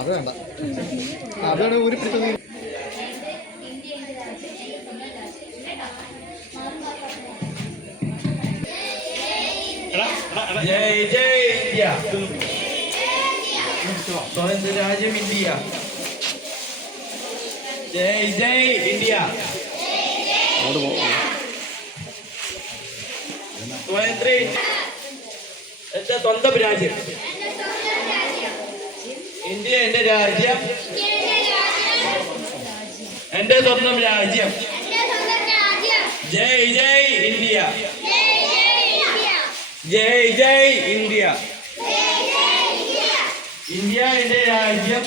അത് വേണ്ട. അതാണ് ഒരു പിടിച്ചത് ജയ് ജയ് ഇന്ത്യ. സ്വതന്ത്ര രാജ്യം? ഇന്ത്യ. ജയ് ജയ് ഇന്ത്യ. സ്വതന്ത്ര എന്റെ സ്വന്തം രാജ്യം? ഇന്ത്യ എന്റെ രാജ്യം. എന്റെ സ്വന്തം രാജ്യം. ജയ് ജയ് ഇന്ത്യ. ജയ് ജയ് ഇന്ത്യ. ഇന്ത്യ എന്റെ രാജ്യം.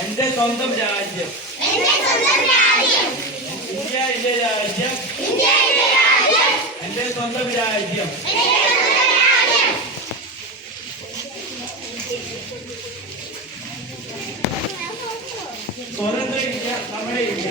എന്റെ സ്വന്തം രാജ്യം. ഇന്ത്യ എന്റെ രാജ്യം. എന്റെ സ്വന്തം രാജ്യം. സ്വതന്ത്ര ഇന്ത്യ നമ്മുടെ ഇന്ത്യ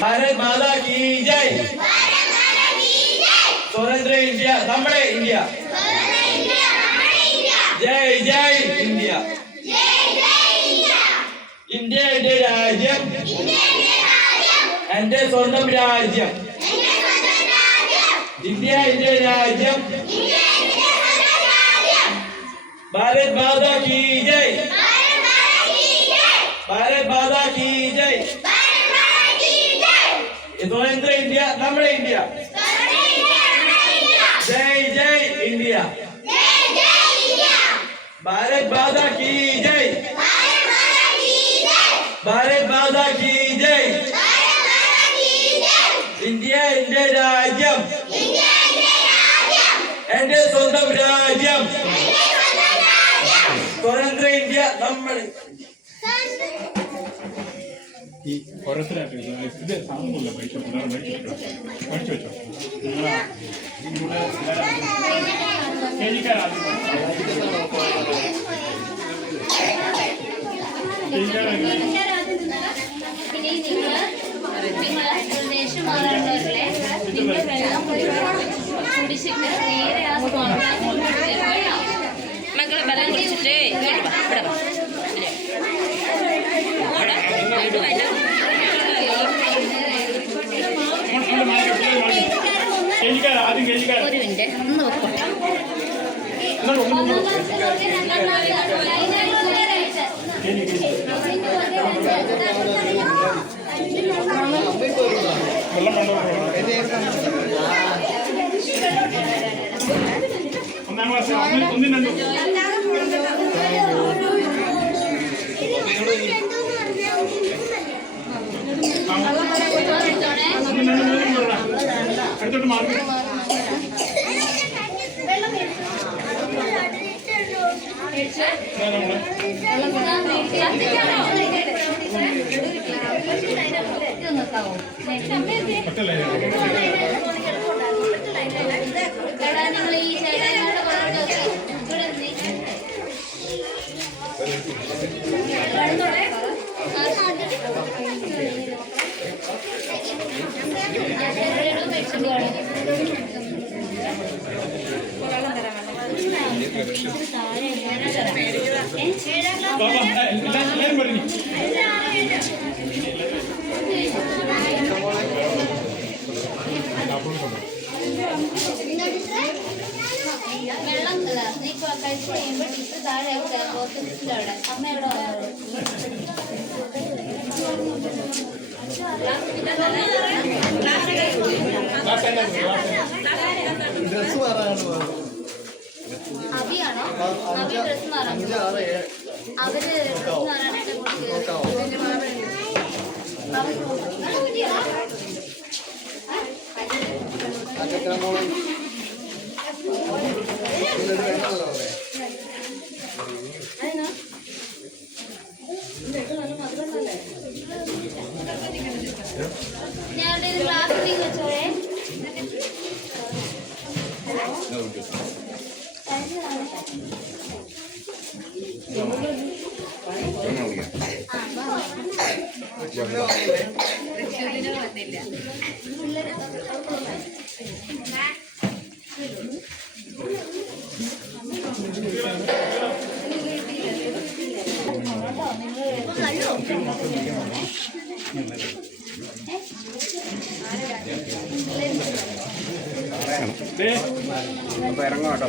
ഭാരത് മാതാ കീ ജയ് സ്വതന്ത്ര ഇന്ത്യ നമ്മുടെ ഇന്ത്യ ജയ് ജയ് ഇന്ത്യ ഇന്ത്യ എന്റെ രാജ്യം എന്റെ സ്വന്തം രാജ്യം ഇന്ത്യ എന്റെ രാജ്യം ഭാരത് മാതാ കീ ജയ് ഭാരത് മാതാ കീ ജയ് സ്വതന്ത്ര ഇന്ത്യ നമ്മുടെ ഇന്ത്യ. ജയ് ജയ് ഇന്ത്യ. ഭാരത് മാതാ കീ ജയ്. ഭാരത് മാതാ കീ ജയ്. ഇന്ത്യ എന്റെ രാജ്യം. എന്റെ സ്വന്തം രാജ്യം. സ്വതന്ത്ര ഇന്ത്യ നമ്മുടെ ഈ ഓരോരുത്തരായിട്ട് ഇത് സാധനമില്ല പൈസ ഒരാൾ മേടിച്ചു മേടിച്ചു വെച്ചോ. നിങ്ങളെ കേജിക്കാരാദ്യം ഇനി നിങ്ങൾ നിങ്ങൾ ദേശം മാറാനുള്ളവരിലെ ഒരു മിനിറ്റ് ഒന്ന് വെക്കോട്ടെ ഒന്നാം ക്ലാസ് ഒന്ന് ഒന്നും രണ്ടും. അടുത്തോട്ട് മാറി. നിങ്ങൾ ഈ വെള്ളം നീ കഴിച്ചു കഴിയുമ്പോൾ ടീച്ചർ താഴെ ഹോസ്പിറ്റലിൽ അവിടെ അമ്മ എവിടെ ഡ്രസ് മാറാനാണ് അഭിയാണോ അഭി ഡ്രസ് മാറാൻ അവർ ഡ്രസ് മാറാനായിട്ട് നോക്കാവോ ഇറങ്ങാം കേട്ടോ.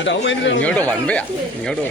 ഇങ്ങോട്ട് വൺ വേയാ ഇങ്ങോട്ട്